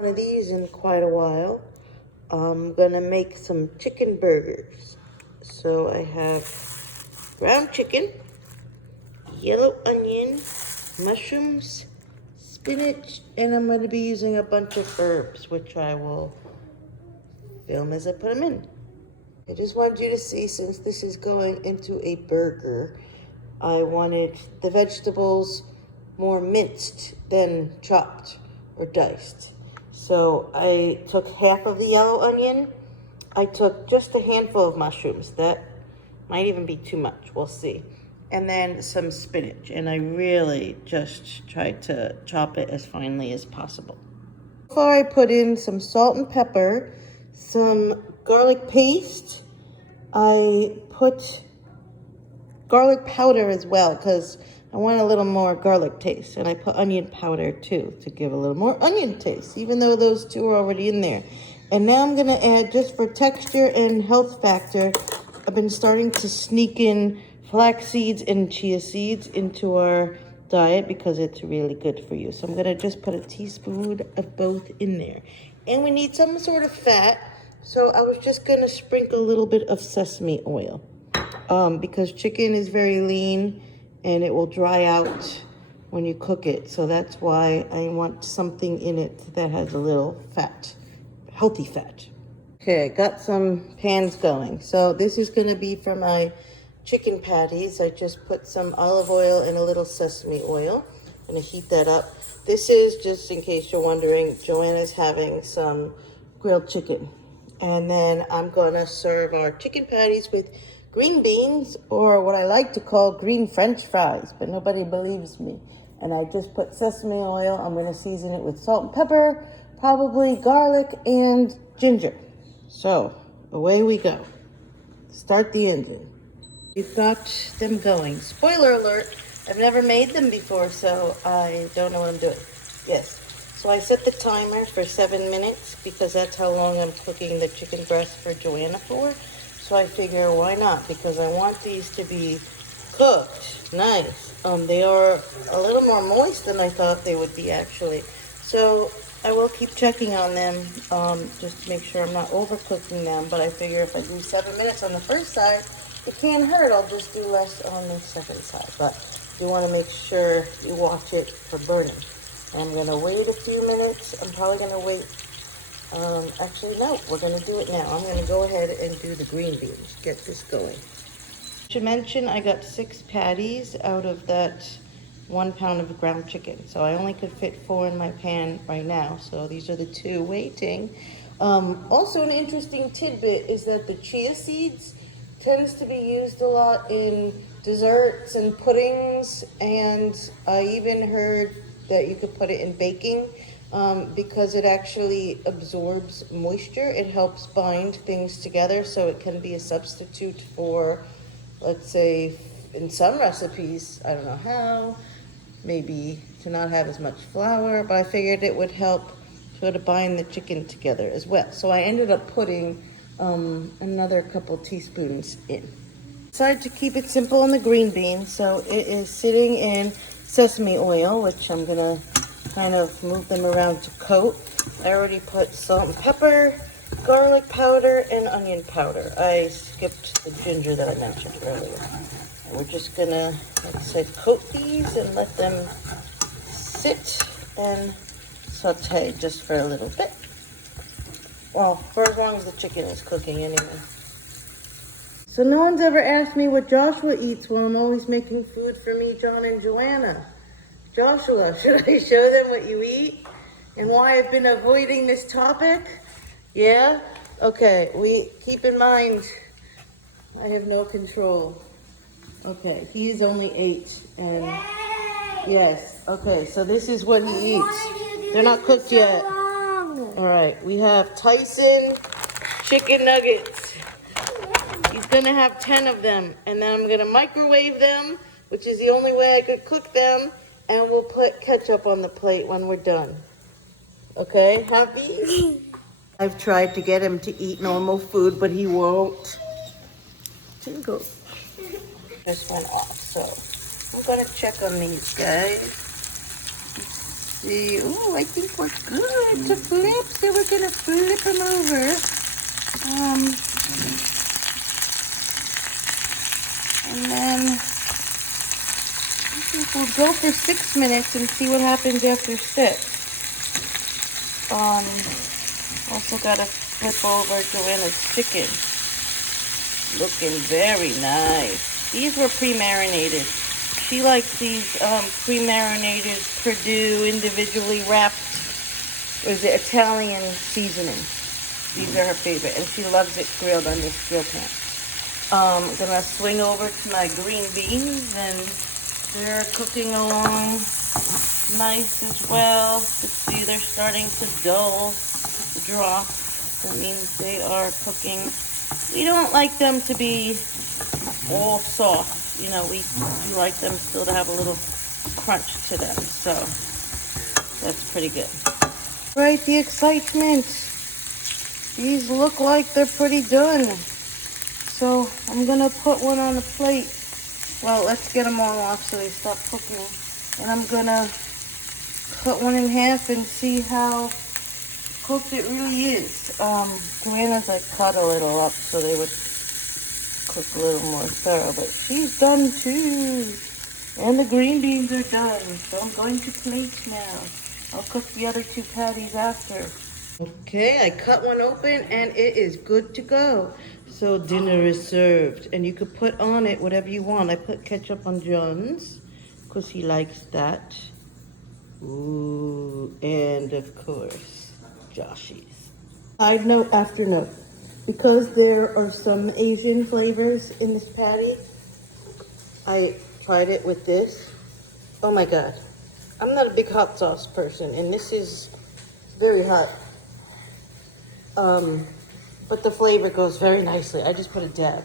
One of these in quite a while. I'm gonna make some chicken burgers. So I have ground chicken, yellow onion, mushrooms, spinach, and I'm gonna be using a bunch of herbs, which I will film as I put them in. I just wanted you to see, since this is going into a burger, I wanted the vegetables more minced than chopped or diced. So I took half of the yellow onion. I took just a handful of mushrooms. That might even be too much. We'll see. And then some spinach. And I really just tried to chop it as finely as possible. So far I put in some salt and pepper, some garlic paste. I put garlic powder as well because I want a little more garlic taste. And I put onion powder too to give a little more onion taste, even though those two are already in there. And now I'm going to add, just for texture and health factor, I've been starting to sneak in flax seeds and chia seeds into our diet because it's really good for you. So I'm going to just put a teaspoon of both in there. And we need some sort of fat. So I was just going to sprinkle a little bit of sesame oil. Because chicken is very lean and it will dry out when you cook it. So that's why I want something in it that has a little fat, healthy fat. Okay, I got some pans going. So this is gonna be for my chicken patties. I just put some olive oil and a little sesame oil. I'm gonna heat that up. This is, just in case you're wondering, Joanna's having some grilled chicken. And then I'm gonna serve our chicken patties with green beans, or what I like to call green French fries, but nobody believes me. And I just put sesame oil. I'm gonna season it with salt and pepper, probably garlic and ginger. So away we go. Start the engine. We've got them going. Spoiler alert, I've never made them before, so I don't know what I'm doing. Yes. So I set the timer for 7 minutes because that's how long I'm cooking the chicken breast for Joanna for. So I figure, why not? Because I want these to be cooked nice. They are a little more moist than I thought they would be, actually. So I will keep checking on them just to make sure I'm not overcooking them. But I figure if I do 7 minutes on the first side, it can't hurt. I'll just do less on the second side. But you want to make sure you watch it for burning. I'm going to wait a few minutes. I'm probably going to wait. Actually, no, we're going to do it now. I'm going to go ahead and do the green beans. Get this going. I should mention I got 6 patties out of that 1 pound of ground chicken. So I only could fit 4 in my pan right now. So these are the 2 waiting. Also, an interesting tidbit is that the chia seeds tends to be used a lot in desserts and puddings. And I even heard that you could put it in baking. Because it actually absorbs moisture. It helps bind things together, so it can be a substitute for, let's say, in some recipes, I don't know how, maybe to not have as much flour, but I figured it would help sort of bind the chicken together as well. So I ended up putting another couple teaspoons in. Decided to keep it simple on the green beans, so it is sitting in sesame oil, which I'm gonna kind of move them around to coat. I already put salt and pepper, garlic powder, and onion powder. I skipped the ginger that I mentioned earlier. And we're just gonna, like I said, coat these and let them sit and saute just for a little bit. Well, for as long as the chicken is cooking anyway. So no one's ever asked me what Joshua eats while I'm always making food for me, John, and Joanna. Joshua, should I show them what you eat and why I've been avoiding this topic? Yeah? Okay, we keep in mind, I have no control. Okay, he is only 8 and yes, okay, so this is what he eats. They're not cooked yet. All right, we have Tyson chicken nuggets. He's gonna have 10 of them, and then I'm gonna microwave them, which is the only way I could cook them. And we'll put ketchup on the plate when we're done. Okay, happy? I've tried to get him to eat normal food, but he won't. Tingle. This went off, so I'm gonna check on these guys. see. Oh, I think we're good to flip. So we're gonna flip them over. And then I think we'll go for 6 minutes and see what happens after 6. Also gotta flip over Joanna's chicken. Looking very nice. These were pre-marinated. She likes these pre-marinated Perdue individually wrapped, or is it Italian seasoning? These are her favorite, and she loves it grilled on this grill pan. I'm gonna swing over to my green beans, and they're cooking along nice as well. You see they're starting to drop. That means they are cooking. We don't like them to be all soft. You know, we like them still to have a little crunch to them. So that's pretty good. Right, the excitement. These look like they're pretty done. So I'm gonna put one on the plate. Well, let's get them all off so they stop cooking. And I'm gonna cut one in half and see how cooked it really is. Joanna's like cut a little up so they would cook a little more thorough, but she's done too. And the green beans are done, so I'm going to plate now. I'll cook the other 2 patties after. Okay, I cut one open and it is good to go. So dinner is served, and you could put on it whatever you want. I put ketchup on John's because he likes that. Ooh, and of course, Joshy's. Side note after note. Because there are some Asian flavors in this patty, I tried it with this. Oh my God. I'm not a big hot sauce person, and this is very hot. But the flavor goes very nicely. I just put a dab.